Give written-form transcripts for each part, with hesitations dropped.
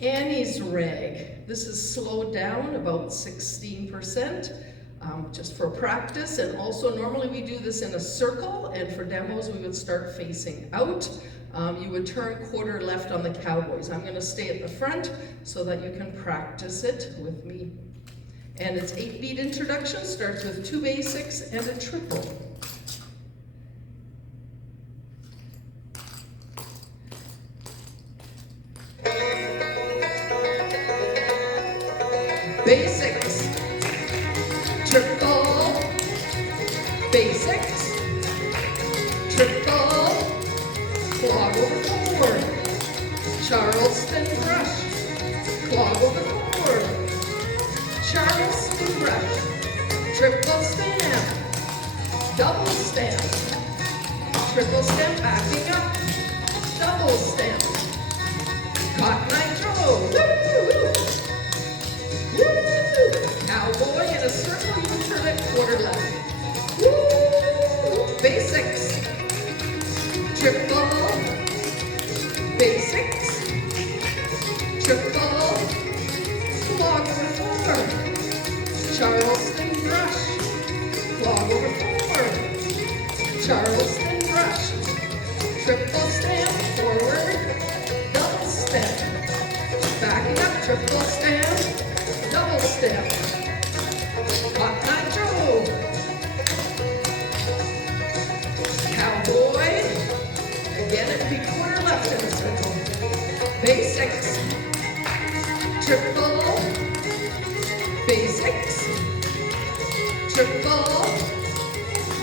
Annie's rag. This is slowed down about 16%, just for practice. And also normally we do this in a circle, and for demos we would start facing out. You would turn quarter left on the cowboys. I'm gonna stay at the front so that you can practice it with me. And it's 8-beat introduction, starts with 2 basics and a triple. Basics, triple, basics, triple, clog over forward, Charleston brush, clog over forward, Charleston brush, triple stamp, double stamp, triple stamp, backing up, double stamp, caught nitro, woo! Cowboy in a circle, you turn it quarter left. Woo! Basics. Triple. Basics. Triple. Clog over forward. Charleston brush. Clog over forward. Charleston brush. Triple stamp forward. Double step. Backing up, triple stamp. Double step, hot nitro, cowboy, again it'd be quarter left in a circle, basics, triple, basics, triple,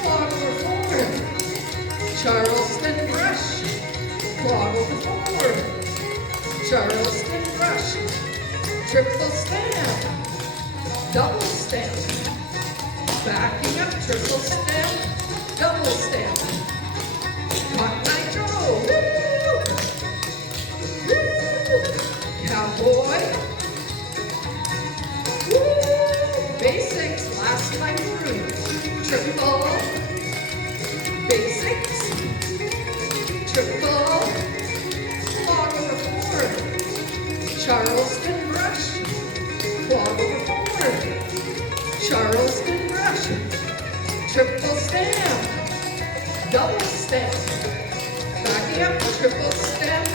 clog over forward, Charleston brush, clog over forward, Charleston brush, triple stamp, double stamp, backing up, triple stamp, double stamp, hot nitro, woo! Woo! Cowboy, woo! Basics, last time through, triple, basics, triple, clog over forward, Charleston brush, clog over forward, Charleston brush, triple stamp, double stamp, backing up, triple stamp,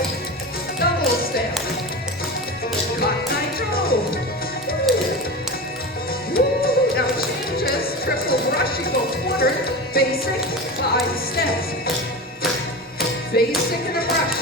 double stamp, caught nitro, woo! Now changes, triple brush, you go quarter, basic, 5 steps, basic and a brush,